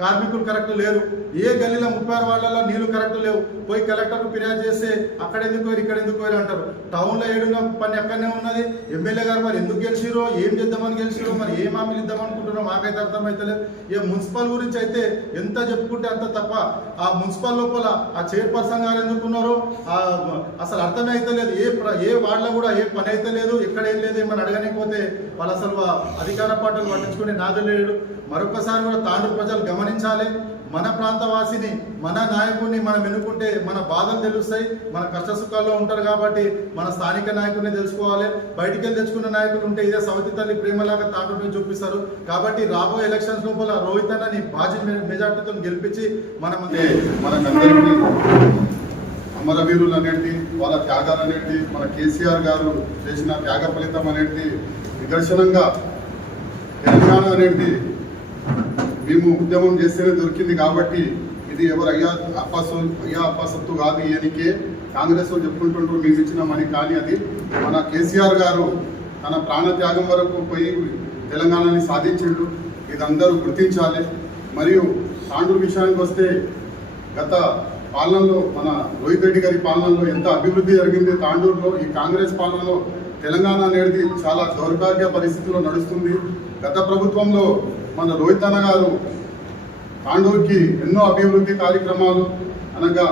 కార్మికులు కరెక్ట్ లేరు. ఏ గల్లీలో 36 వార్డులలో నీళ్లు కరెక్ట్ లేవు. పోయి కలెక్టర్కు ఫిర్యాదు చేస్తే అక్కడ ఎందుకు పోయి ఇక్కడ ఎందుకు పోయి అంటారు. టౌన్లో ఏడున్న పని ఎక్కడనే ఉన్నది. ఎమ్మెల్యే గారు మరి ఎందుకు గెలిచిరో, ఏం చేద్దామని గెలిచిరో, మరి ఏ హామీలు ఇద్దామనుకుంటున్నారో మాకైతే అర్థమైతలేదు. ఏ మున్సిపల్ గురించి అయితే ఎంత చెప్పుకుంటే అంత తప్ప ఆ మున్సిపల్ లోపల ఆ చైర్పర్సన్ గారు ఎందుకున్నారో అసలు అర్థమే అయితే లేదు. ఏ వార్డులో కూడా ఏ పని అయితే లేదు, ఎక్కడ ఏం లేదు. ఏమని అడగనిపోతే వాళ్ళు అసలు అధికార పార్టీలు పట్టించుకునే నాదు లేడు. మరొకసారి కూడా తాండూరు ప్రజలు గమనించాలి. మన ప్రాంతవాసిని, మన నాయకుడిని మనం ఎన్నుకుంటే మన బాధలు తెలుస్తాయి. మన కష్ట సుఖాల్లో ఉంటారు కాబట్టి మన స్థానిక నాయకుడిని తెలుసుకోవాలి. బయటికి వెళ్ళి తెచ్చుకున్న నాయకులు ఉంటే ఇదే సవతి తల్లి ప్రేమలాగా తాండూరుని చూపిస్తారు. కాబట్టి రాబోయే ఎలక్షన్స్ లోపల రోహిత్ అన్నని భారీ మెజార్టీతో గెలిపించి మనకందరికీ అమరవీరులు అనేది, వాళ్ళ త్యాగాలు అనేది, మన కేసీఆర్ గారు చేసిన త్యాగ ఫలితం అనేది నిదర్శనంగా తెలంగాణ అనేది మేము ఉద్యమం చేస్తేనే దొరికింది. కాబట్టి ఇది ఎవరు అయ్యా అప్పసత్తు కాదు. ఈయనకే కాంగ్రెస్ వాళ్ళు చెప్పుకుంటుంటారు మేము ఇచ్చినామని. కానీ అది మన కేసీఆర్ గారు తన ప్రాణత్యాగం వరకు పోయి తెలంగాణని సాధించిండు. ఇది అందరూ గుర్తించాలి. మరియు తాండూరు విషయానికి వస్తే గత పాలనలో మన రోహిత్ రెడ్డి గారి పాలనలో ఎంత అభివృద్ధి జరిగింది తాండూరులో. ఈ కాంగ్రెస్ పాలనలో తెలంగాణ అనేది చాలా దౌర్భాగ్య పరిస్థితుల్లో నడుస్తుంది. గత ప్రభుత్వంలో మన రోహిత్ అన్న గారు తాండూరుకి ఎన్నో అభివృద్ధి కార్యక్రమాలు అనగా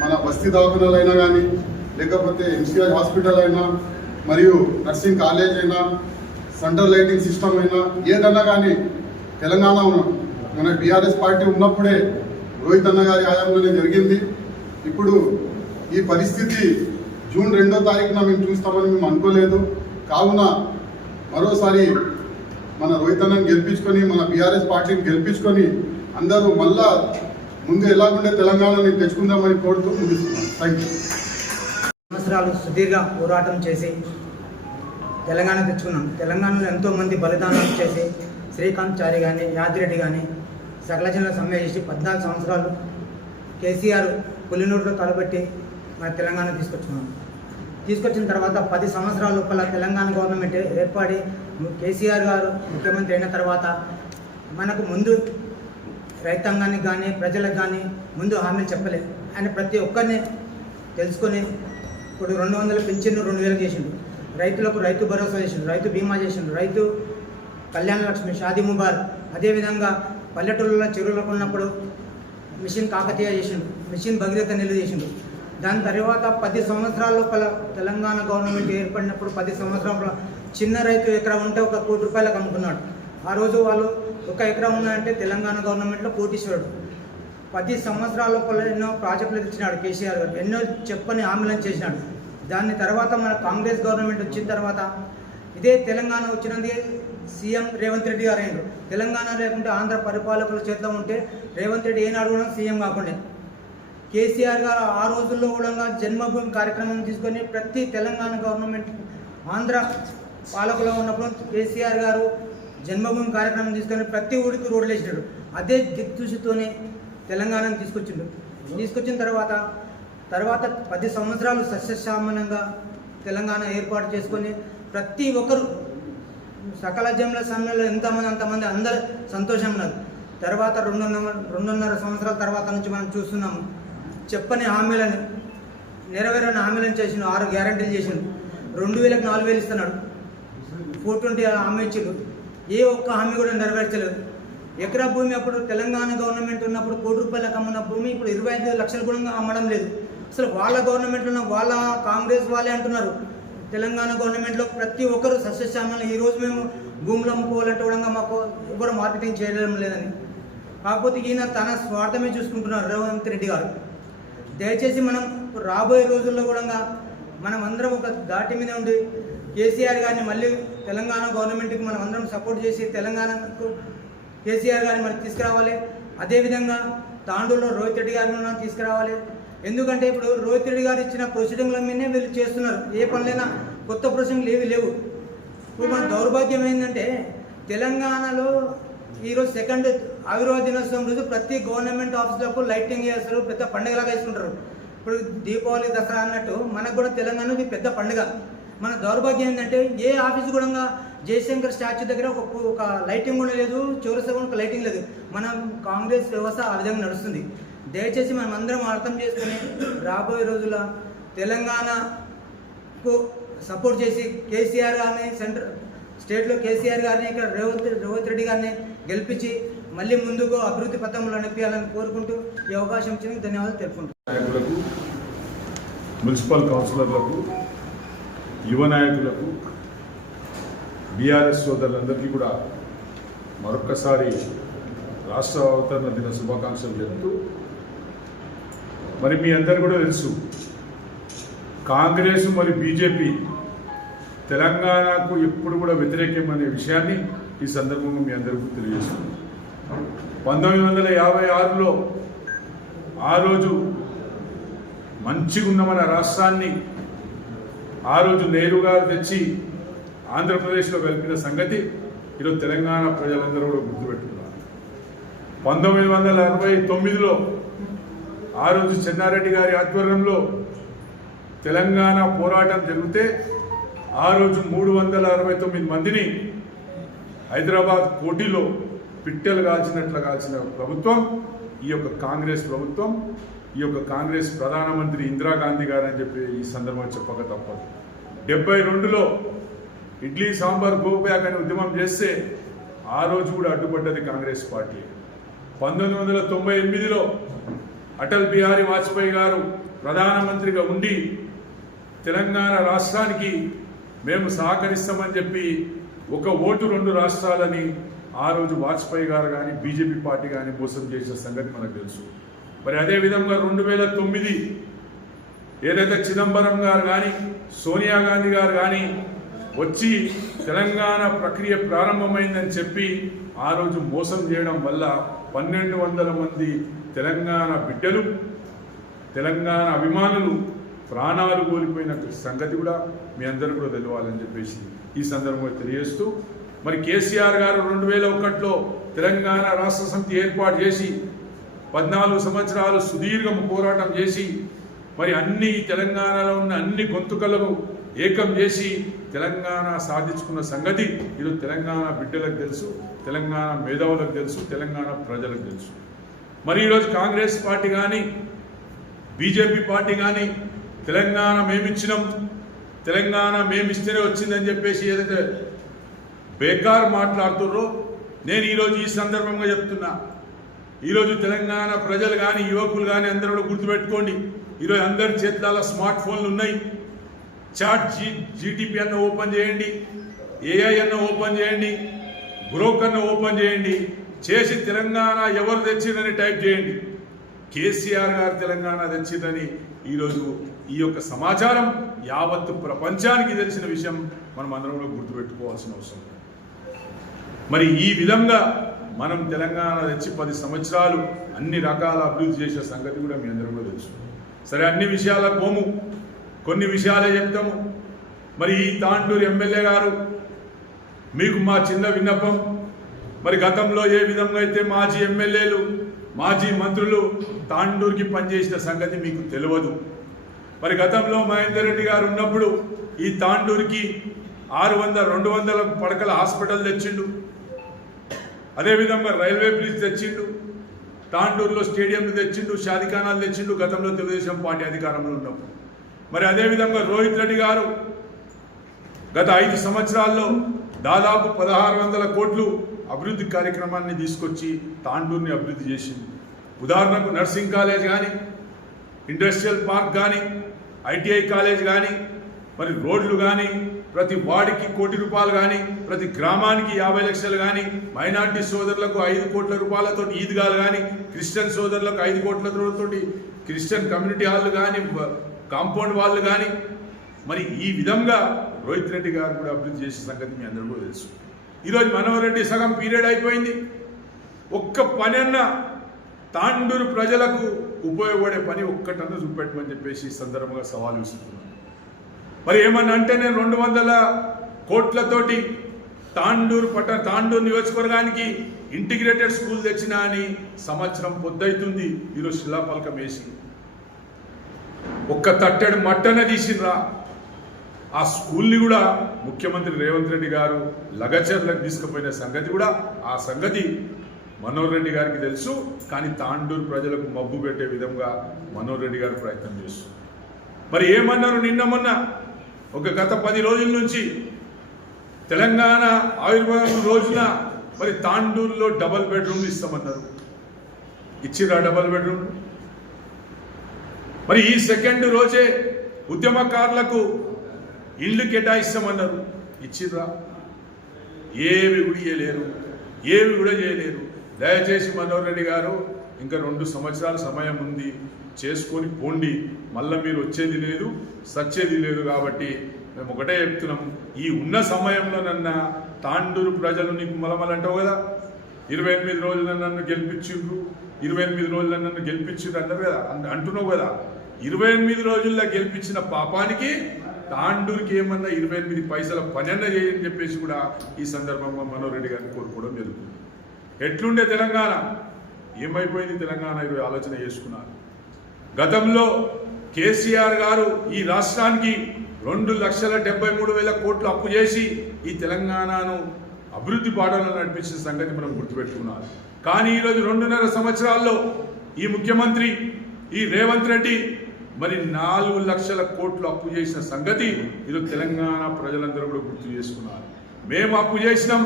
మన బస్తీ దవాఖానాలు అయినా కానీ, లేకపోతే ఎన్సీఆర్ హాస్పిటల్ అయినా, మరియు నర్సింగ్ కాలేజ్ అయినా, సెంట్రల్ లైటింగ్ సిస్టమ్ అయినా, ఏదన్నా కానీ తెలంగాణ మన బీఆర్ఎస్ పార్టీ ఉన్నప్పుడే రోహిత్ అన్న గారి హయాంలోనే జరిగింది. ఇప్పుడు ఈ పరిస్థితి జూన్ 2వ తారీఖున మేము చూస్తామని మేము అనుకోలేదు. కావున మరోసారి మన రోహిత్ అన్నని గెలిపించుకొని, మన బీఆర్ఎస్ పార్టీని గెలిపించుకొని అందరూ మళ్ళా ముందు ఎలాగుండే తెలంగాణని తెచ్చుకుందామని కోరుతూ ముగిస్తున్నాం. Thank you. సంవత్సరాలు సుదీర్ఘ పోరాటం చేసి తెలంగాణ తెచ్చుకున్నాం. తెలంగాణలో ఎంతోమంది బలిదానాలు చేసి శ్రీకాంత్ చారి కానీ, యాదిరెడ్డి కానీ సకల జనుల సమ్మె చేసి 14 సంవత్సరాలు కేసీఆర్ పులినూరులో తలబెట్టి మన తెలంగాణ తీసుకొచ్చిన తర్వాత 10 సంవత్సరాల లోపల తెలంగాణ గవర్నమెంట్ ఏర్పడి కేసీఆర్ గారు ముఖ్యమంత్రి అయిన తర్వాత మనకు ముందు రైతాంగానికి కానీ, ప్రజలకు కానీ ముందు హామీలు చెప్పలేదు. ఆయన ప్రతి ఒక్కరిని తెలుసుకొని ఇప్పుడు 200 పింఛన్ను 2000 చేసిండు, రైతులకు రైతు భరోసా చేసిండు, రైతు బీమా చేసిండు, రైతు కళ్యాణ లక్ష్మి, షాదీ ముబారక్. అదేవిధంగా పల్లెటూళ్ళలో చెరువులకు ఉన్నప్పుడు మిషన్ కాకతీయ చేసిండు, మిషన్ భగీరథ నిల్లు చేసిండు. దాని తర్వాత 10 సంవత్సరాల లోపల తెలంగాణ గవర్నమెంట్ ఏర్పడినప్పుడు 10 సంవత్సరాల చిన్న రైతు ఎకరా ఉంటే 1 కోటి రూపాయలకు అమ్ముకున్నాడు. ఆ రోజు వాళ్ళు 1 ఎకరా ఉన్నాయంటే తెలంగాణ గవర్నమెంట్లో కోటీశ్వరుడు. 10 సంవత్సరాల లోపల ఎన్నో ప్రాజెక్టులు ఇచ్చినాడు కేసీఆర్ గారు, ఎన్నో చెప్పని హామీలను చేసినాడు. దాని తర్వాత మన కాంగ్రెస్ గవర్నమెంట్ వచ్చిన తర్వాత ఇదే తెలంగాణ వచ్చినది సీఎం రేవంత్ రెడ్డి గారు అయ్యారు. తెలంగాణ లేకుంటే ఆంధ్ర పరిపాలకుల చేతిలో ఉంటే రేవంత్ రెడ్డి ఏనాడు కూడా సీఎం కాకుండా. కేసీఆర్ గారు ఆ రోజుల్లో కూడా జన్మభూమి కార్యక్రమం తీసుకొని ప్రతి తెలంగాణ గవర్నమెంట్ ఆంధ్ర పాలకులో ఉన్నప్పుడు కేసీఆర్ గారు జన్మభూమి కార్యక్రమం తీసుకొని ప్రతి ఊరికి రోడ్లు వేసినాడు. అదే దిక్సూచితోనే తెలంగాణను తీసుకొచ్చిన తర్వాత 10 సంవత్సరాలు సస్యశ్యామలంగా తెలంగాణ ఏర్పాటు చేసుకొని ప్రతి ఒక్కరు సకల జనుల సమ్మెలో ఎంతమంది అంతమంది అందరూ సంతోషంగా ఉన్నారు. తర్వాత 2.5 సంవత్సరాల తర్వాత నుంచి మనం చూస్తున్నాము చెప్పని హామీలను, నెరవేరని హామీలను చేసిండు. 6 గ్యారంటీలు చేసిండు. 2000కి 4000 ఇస్తున్నాడు, 420 హామీ ఇచ్చిండు. ఏ ఒక్క హామీ కూడా నెరవేర్చలేదు. ఎకరా భూమి అప్పుడు తెలంగాణ గవర్నమెంట్ ఉన్నప్పుడు 1 కోటి రూపాయలకు అమ్మిన భూమి ఇప్పుడు 25 లక్షలు కూడా అమ్మడం లేదు. అసలు వాళ్ళ గవర్నమెంట్ ఉన్న వాళ్ళ కాంగ్రెస్ వాళ్ళే అంటున్నారు తెలంగాణ గవర్నమెంట్లో ప్రతి ఒక్కరు సస్యశ్యామలు. ఈరోజు మేము భూములు అమ్ముకోవాలంటే కూడా మాకు ఎవరు మార్కెటింగ్ చేయడం లేదని. కాకపోతే ఈయన తన స్వార్థమే చూసుకుంటున్నారు రేవంత్ రెడ్డి గారు. దయచేసి మనం రాబోయే రోజుల్లో కూడా మనం అందరం ఒక దాటి మీద ఉండి కేసీఆర్ గారిని మళ్ళీ తెలంగాణ గవర్నమెంట్కి మనం అందరం సపోర్ట్ చేసి తెలంగాణకు కేసీఆర్ గారిని మనం తీసుకురావాలి. అదేవిధంగా తాండూరులో రోహిత్ రెడ్డి గారిని మనం తీసుకురావాలి. ఎందుకంటే ఇప్పుడు రోహిత్ రెడ్డి గారు ఇచ్చిన ప్రొసీడింగ్ల మీదనే వీళ్ళు చేస్తున్నారు. ఏ పనులైనా కొత్త ప్రొసీడింగ్లు ఏవి లేవు. ఇప్పుడు మన దౌర్భాగ్యం ఏంటంటే తెలంగాణలో ఈరోజు సెకండ్ ఆవిర్భావ దినోత్సవం రోజు ప్రతి గవర్నమెంట్ ఆఫీసులకు లైటింగ్ చేస్తారు, పెద్ద పండుగలాగా వేసుకుంటారు. ఇప్పుడు దీపావళి దసరా అన్నట్టు మనకు కూడా తెలంగాణ పెద్ద పండుగ. మన దౌర్భాగ్యం ఏంటంటే ఏ ఆఫీసు కూడా జయశంకర్ స్టాచ్యూ దగ్గర ఒక లైటింగ్ కూడా లేదు, చౌరస్తా కూడా ఒక లైటింగ్ లేదు. మన కాంగ్రెస్ వ్యవస్థ ఆ విధంగా నడుస్తుంది. దయచేసి మనం అందరం అర్థం చేసుకుని రాబోయే రోజుల్లో తెలంగాణకు సపోర్ట్ చేసి కేసీఆర్ గారిని స్టేట్లో కేసీఆర్ గారిని ఇక్కడ రేవంత్ రెడ్డి గారిని గెలిపించి మళ్ళీ ముందుకు అభివృద్ధి పథంలో నడిపించాలని కోరుకుంటూ ఈ అవకాశం ఇచ్చినందుకు ధన్యవాదాలు తెలుపుకుంటున్నాను. నాయకులకు, మున్సిపల్ కౌన్సిలర్లకు, యువ నాయకులకు, బీఆర్ఎస్ సోదరులందరికీ కూడా మరొక్కసారి రాష్ట్ర అవతరణ దిన శుభాకాంక్షలు చెప్తూ, మరి మీ అందరు కూడా తెలుసు కాంగ్రెస్ మరి బీజేపీ తెలంగాణకు ఎప్పుడు కూడా వ్యతిరేకమనే విషయాన్ని ఈ సందర్భంగా మీ అందరికీ తెలియజేస్తుంది. 1956లో ఆ రోజు మంచిగా ఉన్న మన రాష్ట్రాన్ని ఆ రోజు నెహ్రూ గారు తెచ్చి ఆంధ్రప్రదేశ్లో కలిపిన సంగతి ఈరోజు తెలంగాణ ప్రజలందరూ కూడా గుర్తుపెట్టుకున్నారు. 1969లో ఆ రోజు చెన్నారెడ్డి గారి ఆధ్వర్యంలో తెలంగాణ పోరాటం జరిగితే ఆ రోజు 369 మందిని హైదరాబాద్ కోటిలో పిట్టెలు కాల్చిన ప్రభుత్వం ఈ యొక్క కాంగ్రెస్ ప్రభుత్వం, ఈ యొక్క కాంగ్రెస్ ప్రధానమంత్రి ఇందిరాగాంధీ గారు అని చెప్పి ఈ సందర్భంగా చెప్పక తప్పదు. 72లో ఇడ్లీ సాంబార్ గోప్యాక్ అని ఉద్యమం చేస్తే ఆ రోజు కూడా అడ్డుపడ్డది కాంగ్రెస్ పార్టీ. 1998లో అటల్ బిహారీ వాజ్పేయి గారు ప్రధానమంత్రిగా ఉండి తెలంగాణ రాష్ట్రానికి మేము సహకరిస్తామని చెప్పి ఒక ఓటు 2 రాష్ట్రాలని ఆ రోజు వాజ్పేయి గారు కానీ బీజేపీ పార్టీ కానీ మోసం చేసిన సంగతి మనకు తెలుసు. మరి అదేవిధంగా 2009 ఏదైతే చిదంబరం గారు కానీ సోనియా గాంధీ గారు కానీ వచ్చి తెలంగాణ ప్రక్రియ ప్రారంభమైందని చెప్పి ఆ రోజు మోసం చేయడం వల్ల 1200 మంది తెలంగాణ బిడ్డలు, తెలంగాణ అభిమానులు ప్రాణాలు కోల్పోయిన సంగతి కూడా మీ అందరూ కూడా తెలియాలని చెప్పేసి ఈ సందర్భంగా తెలియజేస్తూ, మరి కేసీఆర్ గారు 2001లో తెలంగాణ రాష్ట్ర సమితి ఏర్పాటు చేసి 14 సంవత్సరాలు సుదీర్ఘ పోరాటం చేసి మరి అన్ని తెలంగాణలో ఉన్న అన్ని గొంతుకలను ఏకం చేసి తెలంగాణ సాధించుకున్న సంగతి ఈరోజు తెలంగాణ బిడ్డలకు తెలుసు, తెలంగాణ మేధావులకు తెలుసు, తెలంగాణ ప్రజలకు తెలుసు. మరి ఈరోజు కాంగ్రెస్ పార్టీ కానీ బీజేపీ పార్టీ కానీ తెలంగాణ మేమిచ్చినాం, తెలంగాణ మేమిస్తేనే వచ్చిందని చెప్పేసి ఏదైతే బేకార్ మాట్లాడుతున్నారో నేను ఈరోజు ఈ సందర్భంగా చెప్తున్నా. ఈరోజు తెలంగాణ ప్రజలు కానీ యువకులు కానీ అందరూ కూడా గుర్తుపెట్టుకోండి, ఈరోజు అందరి చేతుల స్మార్ట్ ఫోన్లు ఉన్నాయి. చాట్ జీటీపీ అన్న ఓపెన్ చేయండి, ఏఐ అన్న ఓపెన్ చేయండి, గ్రోక్ అన్న ఓపెన్ చేయండి, చేసి తెలంగాణ ఎవరు తెచ్చిందని టైప్ చేయండి. కేసీఆర్ గారు తెలంగాణ తెచ్చిందని ఈరోజు ఈ యొక్క సమాచారం యావత్తు ప్రపంచానికి తెలిసిన విషయం మనం అందరం కూడా గుర్తుపెట్టుకోవాల్సిన అవసరం. మరి ఈ విధంగా మనం తెలంగాణ తెచ్చి 10 సంవత్సరాలు అన్ని రకాల అభివృద్ధి చేసే సంగతి కూడా మీ అందరం కూడా తెలుసు. సరే, అన్ని విషయాలకు పోము, కొన్ని విషయాలే చెప్తాము. మరి ఈ తాండూరు ఎమ్మెల్యే గారు మీకు మా చిన్న విన్నపం, మరి గతంలో ఏ విధంగా అయితే మాజీ ఎమ్మెల్యేలు మాజీ మంత్రులు తాండూరుకి పనిచేసిన సంగతి మీకు తెలియదు. మరి గతంలో మహేందర్ రెడ్డి గారు ఉన్నప్పుడు ఈ తాండూరుకి 200 పడకల హాస్పిటల్ తెచ్చిండు, అదేవిధంగా రైల్వే బ్రిడ్జ్ తెచ్చిండు, తాండూరులో స్టేడియంలు తెచ్చిండు, షాదిఖానాలు తెచ్చిండు గతంలో తెలుగుదేశం పార్టీ అధికారంలో ఉన్నప్పుడు. మరి అదేవిధంగా రోహిత్ రెడ్డి గారు గత 5 సంవత్సరాల్లో దాదాపు 1600 కోట్లు అభివృద్ధి కార్యక్రమాన్ని తీసుకొచ్చి తాండూరుని అభివృద్ధి చేసింది. ఉదాహరణకు నర్సింగ్ కాలేజ్ కానీ, ఇండస్ట్రియల్ పార్క్ కానీ, ఐటీఐ కాలేజ్ కానీ, మరి రోడ్లు కానీ ప్రతి వార్డుకి ₹1 కోటి కానీ ప్రతి గ్రామానికి 50 లక్షలు కానీ మైనార్టీ సోదరులకు 5 కోట్ల రూపాయలతో ఈద్గాలు కానీ క్రిస్టియన్ సోదరులకు 5 కోట్లతోటి క్రిస్టియన్ కమ్యూనిటీ హాళ్ళు కానీ కాంపౌండ్ వాళ్ళు కానీ మరి ఈ విధంగా రోహిత్ రెడ్డి గారు కూడా అభివృద్ధి చేసే సంగతి మీ అందరూ కూడా తెలుసు. ఈరోజు మనోహర్ రెడ్డి సగం పీరియడ్ అయిపోయింది. ఒక్క పని అన్న తాండూరు ప్రజలకు ఉపయోగపడే పని ఒక్కటన్నా చూపెట్టమని చెప్పేసి ఈ సందర్భంగా సవాల్ విసురుతున్నాను. మరి ఏమన్నా అంటే నేను 200 కోట్లతోటి తాండూరు నియోజకవర్గానికి ఇంటిగ్రేటెడ్ స్కూల్ తెచ్చినా అని సంవత్సరం పొద్దవుతుంది. ఈరోజు శిలాఫలకం వేసి ఒక్క తట్టెడు మట్టన తీసినరా. ఆ స్కూల్ని కూడా ముఖ్యమంత్రి రేవంత్ రెడ్డి గారు లగచర్లకు తీసుకుపోయిన సంగతి కూడా ఆ సంగతి మనోహర్ రెడ్డి గారికి తెలుసు. కానీ తాండూరు ప్రజలకు మబ్బు పెట్టే విధంగా మనోహర్ రెడ్డి గారు ప్రయత్నం చేస్తారు. మరి ఏమన్నారు నిన్న మొన్న ఒక గత 10 రోజుల నుంచి తెలంగాణ ఆవిర్భావం రోజున మరి తాండూరులో డబల్ బెడ్రూమ్లు ఇస్తామన్నారు. ఇచ్చిరా డబల్ బెడ్రూమ్? మరి ఈ సెకండ్ రోజే ఉద్యమకారులకు ఇల్లు కేటాయిస్తామన్నారు. ఇచ్చిరా? ఏవి కూడా చేయలేరు, ఏవి కూడా చేయలేరు. దయచేసి మనోహర్ రెడ్డి గారు ఇంకా 2 సంవత్సరాల సమయం ఉంది, చేసుకొని పోండి. మళ్ళీ మీరు వచ్చేది లేదు, సచ్చేది లేదు. కాబట్టి మేము ఒకటే చెప్తున్నాం, ఈ ఉన్న సమయంలోనన్నా తాండూరు ప్రజలు నీకు మలమలంటావు కదా, 28 రోజులు నన్ను గెలిపించిండ్రు, 28 రోజులు నన్ను గెలిపించిండ్రు అన్నారు కదా, అంటున్నావు కదా. 28 రోజుల్లో గెలిపించిన పాపానికి తాండూరుకి ఏమన్నా 28 పైసల పనన్న చేయని చెప్పేసి కూడా ఈ సందర్భంగా మనోహర్ రెడ్డి గారిని కోరుకోవడం జరుగుతుంది. ఎట్లుండే తెలంగాణ, ఏమైపోయింది తెలంగాణ? ఈరోజు ఆలోచన చేసుకున్నారు. గతంలో కేసీఆర్ గారు ఈ రాష్ట్రానికి 2,73,000 కోట్లు అప్పు చేసి ఈ తెలంగాణను అభివృద్ధి పాటలను నడిపించిన సంగతి మనం గుర్తుపెట్టుకున్నారు. కానీ ఈరోజు 2.5 సంవత్సరాల్లో ఈ ముఖ్యమంత్రి ఈ రేవంత్ రెడ్డి మరి 4 లక్షల కోట్లు అప్పు చేసిన సంగతి ఈరోజు తెలంగాణ ప్రజలందరూ కూడా గుర్తు చేసుకున్నారు. మేము అప్పు చేసినాం,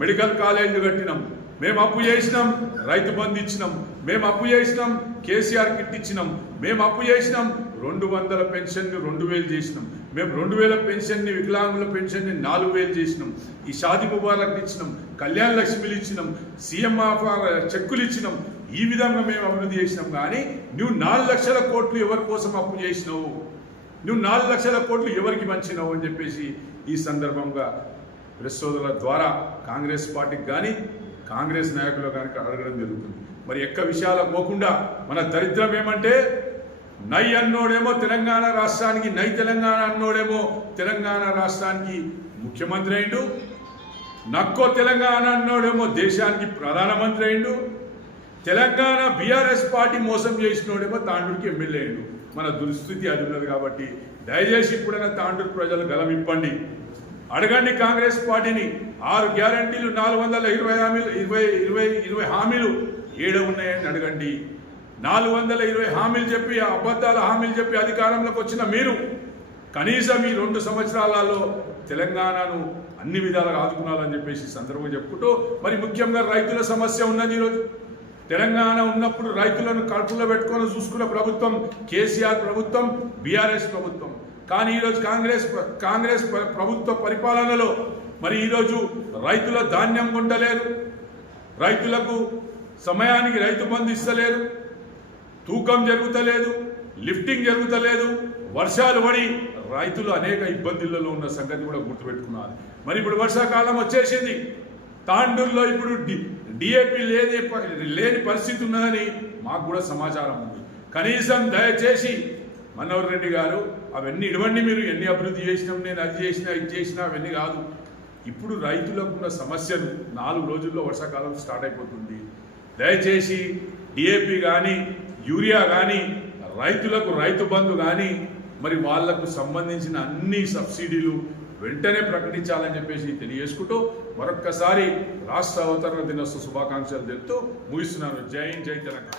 మెడికల్ కాలేజీలు కట్టినాం, మేము అప్పు చేసినాం, రైతు బంధు ఇచ్చినాం, మేము అప్పు చేసినాం, కేసీఆర్ కిట్ ఇచ్చినాం, మేము అప్పు చేసినాం, 200 పెన్షన్ని 2,000 చేసినాం, మేము 2,000 పెన్షన్ని వికలాంగుల పెన్షన్ని 4,000 చేసినాం, ఈ షాదీ ముబారక్ ఇచ్చినాం, కళ్యాణ లక్ష్మిలు ఇచ్చినాం, సీఎం చెక్కులు ఇచ్చినాం. ఈ విధంగా మేము అభివృద్ధి చేసినాం. కానీ నువ్వు 4 లక్షల కోట్లు ఎవరి కోసం అప్పు చేసినావు, నువ్వు 4 లక్షల కోట్లు ఎవరికి మంచినావు అని చెప్పేసి ఈ సందర్భంగా ప్రెస్ సోదరుల ద్వారా కాంగ్రెస్ పార్టీకి కానీ కాంగ్రెస్ నాయకులు కానీ అడగడం జరుగుతుంది. మరి ఎక్క విషయాలకు పోకుండా మన దరిద్రం ఏమంటే, నై అన్నోడేమో తెలంగాణ రాష్ట్రానికి, నై తెలంగాణ అన్నోడేమో తెలంగాణ రాష్ట్రానికి ముఖ్యమంత్రి అయిండు, నక్కో తెలంగాణ అన్నోడేమో దేశానికి ప్రధానమంత్రి అయిండు, తెలంగాణ బీఆర్ఎస్ పార్టీ మోసం చేసినోడేమో తాండూరుకి ఎమ్మెల్యే అయిండు. మన దుస్థితి అది ఉన్నది. కాబట్టి దయచేసి ఇప్పుడైనా తాండూరు ప్రజలు గలం ఇప్పండి, అడగండి కాంగ్రెస్ పార్టీని. 6 గ్యారంటీలు, 420 హామీలు ఏడ ఉన్నాయని అడగండి. 420 హామీలు చెప్పి, అబద్ధాల హామీలు చెప్పి అధికారంలోకి వచ్చిన మీరు కనీసం ఈ 2 సంవత్సరాలలో తెలంగాణను అన్ని విధాలుగా ఆదుకున్నాలని చెప్పేసి సందర్భంగా చెప్పుకుంటూ, మరి ముఖ్యంగా రైతుల సమస్య ఉన్నది. ఈరోజు తెలంగాణ ఉన్నప్పుడు రైతులను కడుపులో పెట్టుకొని చూసుకున్న ప్రభుత్వం కేసీఆర్ ప్రభుత్వం, బీఆర్ఎస్ ప్రభుత్వం. కానీ ఈరోజు కాంగ్రెస్ ప్రభుత్వ పరిపాలనలో మరి ఈరోజు రైతుల ధాన్యం కొంటలేరు, రైతులకు సమయానికి రైతు బంధు ఇస్తలేరు, తూకం జరుగుతలేదు, లిఫ్టింగ్ జరుగుతలేదు, వర్షాలు పడి రైతులు అనేక ఇబ్బందులలో ఉన్న సంగతి కూడా గుర్తుపెట్టుకున్నారు. మరి ఇప్పుడు వర్షాకాలం వచ్చేసింది, తాండూరులో ఇప్పుడు డిఏపి లేని పరిస్థితి ఉన్నదని మాకు కూడా సమాచారం ఉంది. కనీసం దయచేసి మనోహర్ రెడ్డి గారు అవన్నీ ఇవ్వండి. మీరు ఎన్ని అభివృద్ధి చేసినాం, నేను అది చేసినా ఇది చేసినా అవన్నీ కాదు. ఇప్పుడు రైతులకు ఉన్న సమస్యలు 4 రోజుల్లో వర్షాకాలం స్టార్ట్ అయిపోతుంది. దయచేసి డిఏపి కానీ యూరియా కానీ రైతులకు రైతు బంధు కానీ మరి వాళ్లకు సంబంధించిన అన్ని సబ్సిడీలు వెంటనే ప్రకటించాలని చెప్పేసి తెలియజేసుకుంటూ మరొక్కసారి రాష్ట్ర అవతరణ దినోత్సవ శుభాకాంక్షలు తెలుపుతూ ముగిస్తున్నాను. జై తెలంగాణ.